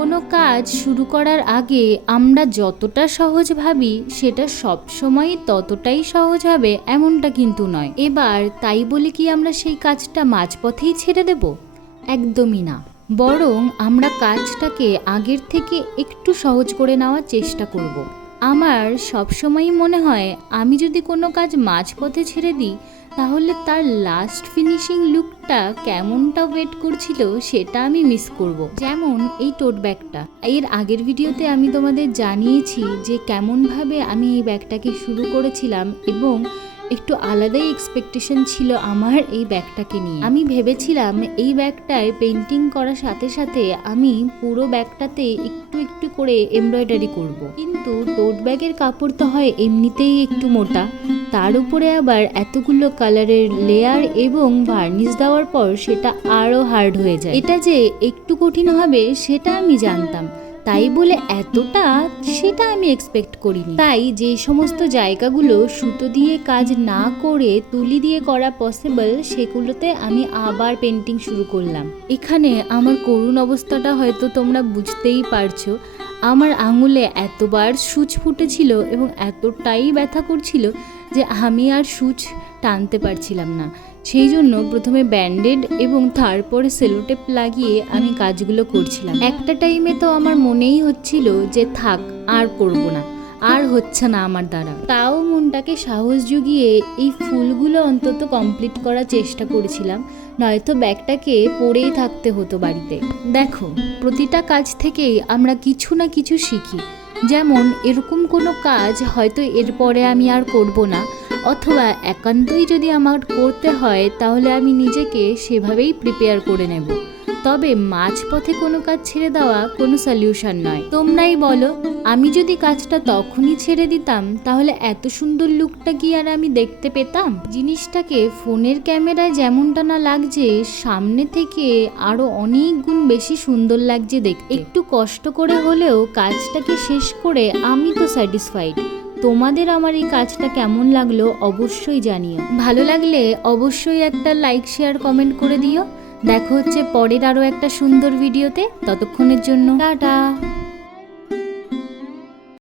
কোনো কাজ শুরু করার আগে আমরা যতটা সহজ ভাবি সেটা সবসময় ততটাই সহজ হবে এমনটা কিন্তু নয়। এবার তাই বলে কি আমরা সেই কাজটা মাঝপথেই ছেড়ে দেব? একদমই না, বরং আমরা কাজটাকে আগের থেকে একটু সহজ করে নেওয়ার চেষ্টা করব। আমার সবসময়ই মনে হয় আমি যদি কোনো কাজ মাঝপথে ছেড়ে দিই তাহলে তার লাস্ট ফিনিশিং লুকটা কেমনটা ওয়েট করছিল সেটা আমি মিস করব। যেমন এই টোট ব্যাগটা, এর আগের ভিডিওতে আমি তোমাদের জানিয়েছি যে কেমনভাবে আমি এই ব্যাগটাকে শুরু করেছিলাম এবং একটু আলাদাই এক্সপেকটেশন ছিল আমার এই ব্যাগটাকে নিয়ে। আমি ভেবেছিলাম এই ব্যাগটায় পেন্টিং করার সাথে সাথে আমি পুরো ব্যাগটাতে একটু একটু করে এমব্রয়ডারি করব। কিন্তু টোট ব্যাগের কাপড় তো হয় এমনিতেই একটু মোটা, তার উপরে আবার এতগুলো কালারের লেয়ার এবং ভার্নিশ দেওয়ার পর সেটা আরও হার্ড হয়ে যায়। এটা যে একটু কঠিন হবে সেটা আমি জানতাম, তাই বলে এতটা সেটা আমি এক্সপেক্ট করিনি। তাই যে সমস্ত জায়গাগুলো সুতো দিয়ে কাজ না করে তুলি দিয়ে করা পসিবল সেগুলোতে আমি আবার পেন্টিং শুরু করলাম। এখানে আমার করুণ অবস্থাটা হয়তো তোমরা বুঝতেই পারছো। আমার আঙুলে এতবার সূচ ফুটেছিল এবং এতটাই ব্যথা করছিল যে আমি আর সূচ টানতে পারছিলাম না। সেই জন্য প্রথমে ব্যান্ডেড এবং তারপরে সেলোটেপ লাগিয়ে আমি কাজগুলো করছিলাম। একটা টাইমে তো আমার মনেই হচ্ছিল যে থাক, আর করব না, আর হচ্ছে না আমার দ্বারা। তাও মনটাকে সাহস জুগিয়ে এই ফুলগুলো অন্তত কমপ্লিট করার চেষ্টা করেছিলাম, নয়তো ব্যাগটাকে পরেই থাকতে হতো বাড়িতে। দেখো, প্রতিটা কাজ থেকেই আমরা কিছু না কিছু শিখি। যেমন এরকম কোনো কাজ হয়তো এরপরে আমি আর করব না, অথবা একান্তই যদি আমার করতে হয় তাহলে আমি নিজেকে সেভাবেই প্রিপেয়ার করে নেব। তবে মাঝপথে কোনো কাজ ছেড়ে দেওয়া কোনো সলিউশন নয়। তোমরাই বলো, আমি যদি কাজটা তখনই ছেড়ে দিতাম তাহলে এত সুন্দর লুকটা কি আর আমি দেখতে পেতাম? জিনিসটাকে ফোনের ক্যামেরায় যেমনটা না লাগছে, সামনে থেকে আরো অনেক গুণ বেশি সুন্দর লাগছে দেখতে। একটু কষ্ট করে হলেও কাজটাকে শেষ করে আমি তো স্যাটিসফাইড। তোমাদের আমার এই কাজটা কেমন লাগলো অবশ্যই জানিও। ভালো লাগলে অবশ্যই একটা লাইক, শেয়ার, কমেন্ট করে দিও। দেখা হচ্ছে পরের আরও একটা সুন্দর ভিডিওতে। ততক্ষণের জন্য টাটা।